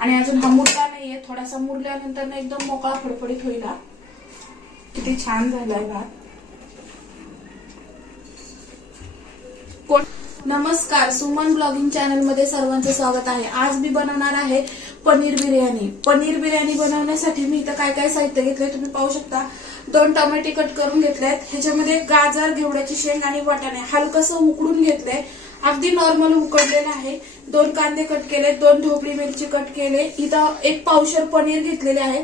आणि अजून हा मुरला नाहीये थोडासा मुरल्यानंतर ना एकदम मोकळा फडफडीत होईल हा. किती छान झालाय भात कोण नमस्कार सुमन ब्लॉगिंग चॅनलमध्ये सर्वांचं स्वागत आहे. आज मी बनवणार आहे पनीर बिर्याणी. पनीर बिर्याणी बनवण्यासाठी मी इथं काय काय साहित्य घेतलंय तुम्ही पाहू शकता. दोन टोमॅटो कट करून घेतलेत. ह्याच्यामध्ये गाजर घेवड्याची शेंग आणि वाटाणे. हलकसं उकडून घेतलंय. अगदी नॉर्मल उकडलेलं आहे. दोन कांदे कट केले दोन ढोबळी मिरची कट केले. इथं एक पावशर पनीर घेतलेले आहे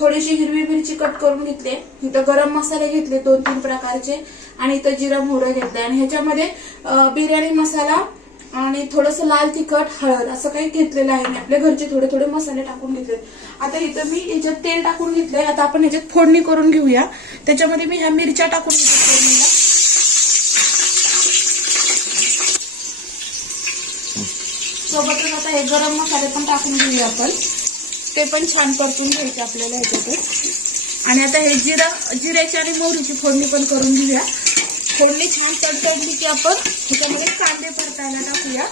थोडीशी हिरवी मिरची कट करून घेतले. इथं गरम मसाले घेतले दोन तीन प्रकारचे. आणि इथं जिरा मोहरं घेतले. आणि ह्याच्यामध्ये बिर्याणी मसाला आणि थोडंसं लाल तिखट हळद असं काही घेतलेलं आहे मी. आपल्या घरचे थोडे थोडे मसाले टाकून घेतले. आता इथं मी ह्याच्यात तेल टाकून घेतलंय. आता आपण ह्याच्यात फोडणी करून घेऊया. त्याच्यामध्ये मी ह्या मिरच्या टाकून घेतल्या. सोबतच आता हे गरम मसाले पण टाकून घेऊया आपण. ते पण छान परतून घ्यायचे आपल्याला ह्याच्यातच. आणि आता हे जिरा जिऱ्याची आणि मोहरीची फोडणी पण करून घेऊया. फोडणी छान तडतडली की आपण ह्याच्यामध्ये कांदे परतायला टाकूया.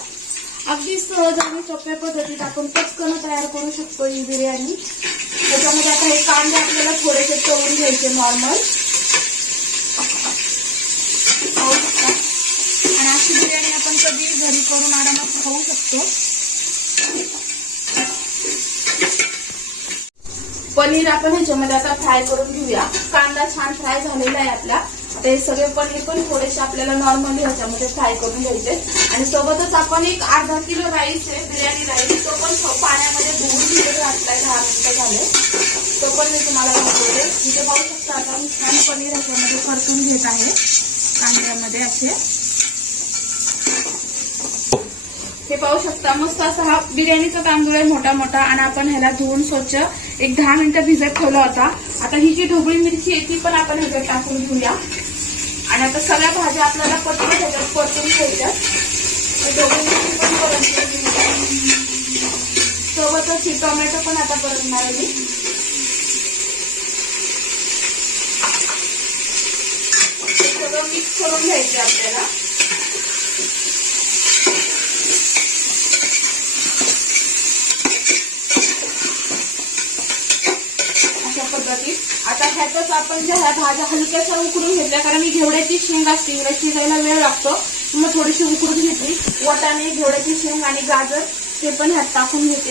अगदी सहज आणि सोप्या पद्धतीत आपण पटकन तयार करू शकतो ही बिर्याणी. त्याच्यामध्ये आता हे कांदे आपल्याला थोडेसे तळून घ्यायचे नॉर्मल आणि अशी बिर्याणी आपण कधी घरी करून आरामात खाऊ शकतो. पनीर आपण ह्याच्यामध्ये आता फ्राय करून घेऊया. कांदा छान फ्राय झालेला आहे आपला. आता हे सगळे पनीर पण थोडेसे आपल्याला नॉर्मली ह्याच्यामध्ये फ्राय करून घ्यायचे आणि सोबतच आपण एक अर्धा किलो राईस आहे बिर्याणी राईस. तो पण पाण्यामध्ये धुवून घेऊन घातलाय दहा मिनिटं झाले. तो पण मी तुम्हाला दाखवते. इथे पाहू शकता आता मी छान पनीर ह्याच्यामध्ये परतून घेत आहे. कांद्यामध्ये असे. हे पाहू शकता मस्त असा हा बिर्याणीचा तांदूळ आहे मोठा मोठा आणि आपण ह्याला धुवून स्वच्छ एक दहा मिनिटं भिजत ठेवला होता. आता ही जी ढोबळी मिरची आहे ती पण आपण ह्याच्यात टाकून घेऊया. आणि आता सगळ्या भाज्या आपल्याला पटकन ह्याच्यात परतून घ्यायच्या ढोबळी मिरची पण सोबतच ही टोमॅटो पण आता परतणार आहे मी. हे सगळं मिक्स करून घ्यायचं आपल्याला अशा पद्धतीत आता ह्यातच आपण ज्या ह्या भाज्या हलक्याशा उकडून घेतल्या कारण ही घेवड्याची शेंग असते हिला शिजायला वेळ लागतो. मग थोडीशी उकडून घेतली. वटाने घेवड्याची शेंग आणि गाजर ते पण ह्यात टाकून घेते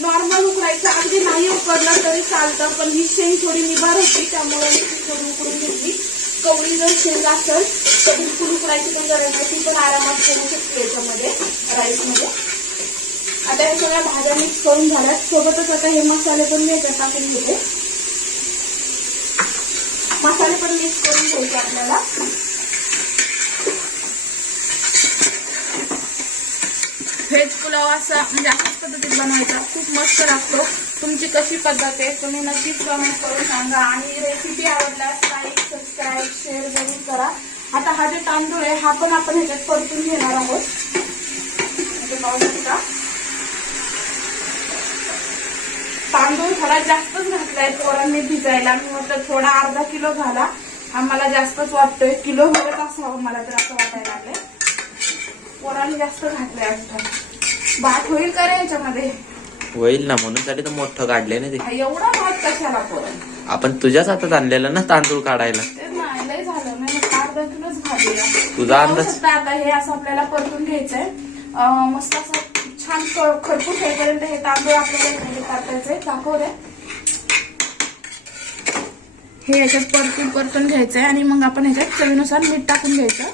नॉर्मल उकडायचं अगदी नाही उकडलं तरी चालतं पण ही शेंग थोडी निबार होती त्यामुळे मी थोडी उकडून घेतली. कवळी जर शेंग असेल तर उकडून उकडायची पण गरज नाही ती पण आरामात करू शकते याच्यामध्ये राईसमध्ये. आता या सगळ्या भाज्या मिक्स करून झाल्यात. सोबतच आता हे मसाले पण मी याच्यात टाकून घेते. मसाले पण मिक्स करून घ्यायचे आपल्याला. व्हेज पुलाव असा म्हणजे अशाच पद्धतीत बनवायचा. खूप मस्त लागतो. तुमची कशी पद्धत आहे तुम्ही नक्कीच कमेंट करून सांगा. आणि रेसिपी आवडल्यास लाईक सबस्क्राईब शेअर जरूर करा. आता हा जे तांदूळ आहे हा पण आपण ह्याच्यात परतून घेणार आहोत. म्हणजे पाहू शकता. तांदूळ थोडा जास्तच घातलाय पोरांनी भिजायला. मी म्हटलं थोडा अर्धा किलो घाला. हा मला जास्तच वाटतोय. किलो भरत असावं मला तर असं वाटायला लागलंय. पोरांनी जास्त घातलंय वाटतं भात होईल का रे याच्यामध्ये? होईल ना म्हणून साठी तर मोठं काढले ना ते. एवढा भात कशाला पोरण आपण तुझ्याच हातात आणलेलं ना तांदूळ काढायला. नाही झालं. नाही अर्धा किलोच घालूया. तुझा अंदाज? आता हे असं आपल्याला परतून घ्यायचंय. मस्त असं छान खरपूस होईपर्यंत हे तांदूळ आपल्याला याच्यामध्ये टाकायचंय दाखव हे याच्यात परतून परतून घ्यायचंय आणि मग आपण ह्याच्यात चवीनुसार मीठ टाकून घ्यायचं.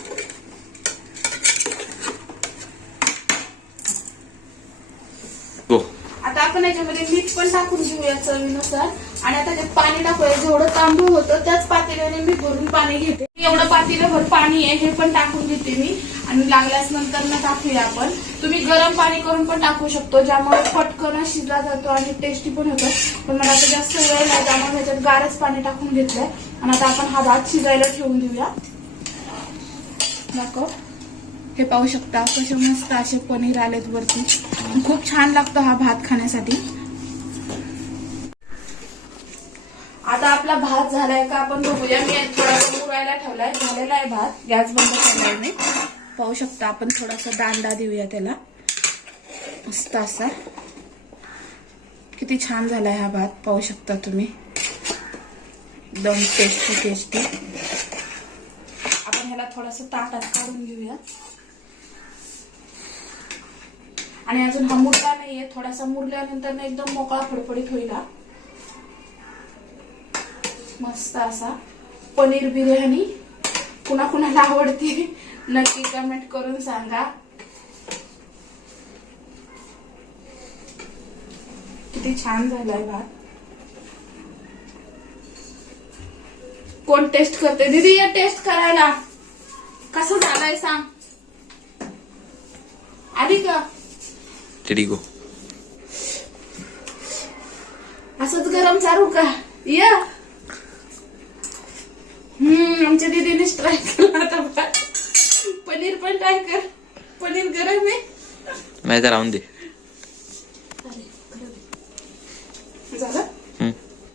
हो. आता आपण याच्यामध्ये मीठ पण टाकून घेऊया चवीनुसार. आणि आता त्यात पाणी टाकूया जेवढं तांदूळ होतं त्याच पातेल्याने मी भरून पाणी घेते. एवढं पातेल्याभर पाणी आहे हे पण टाकून घेते मी. आणि लागल्यास नंतर ना टाकूया आपण. तुम्ही गरम पाणी करून पण टाकू शकतो ज्यामुळे पटकन शिजला जातो आणि टेस्टी पण होतो. पण मला आता जास्त वेळ नाही त्यामुळे ह्याच्यात गारच पाणी टाकून घेतलंय. आणि आता आपण हा भात शिजायला ठेवून देऊया. दाखव हे पाहू शकता कसे मस्त असे पनीर आलेत वरती. खूप छान लागतो हा भात खाण्यासाठी. आता आपला भात झालाय का आपण बघूया. मी थोडासा मुरायला ठेवलाय. झालेला आहे भात. गॅस बंद केलाय मी. पाहू शकता आपण थोडासा दांडा देऊया त्याला. मस्त असा. किती छान झालाय हा भात. पाहू शकता तुम्ही. एकदम टेस्टी टेस्टी आपण ह्याला थोडस ताटात काढून घेऊया. आणि अजून हा मुरला नाहीये. थोडासा मुरल्यानंतर ना एकदम मोकळा फडफडीत होईल हा. मस्त असा. पनीर बिर्याणी. कुणा कुणाला आवडते नक्की कमेंट करून सांगा. किती छान झालाय भात. कोण टेस्ट करते दीदी या टेस्ट करायला. कसं झालंय सांग. आली का? गो असंच गरम चालू का? या. हम्म आमच्या दीदीनेच ट्राय केला आता भात. पनीर पण ट्राय कर. पनीर गरम आहे. नाही तर राहून दे.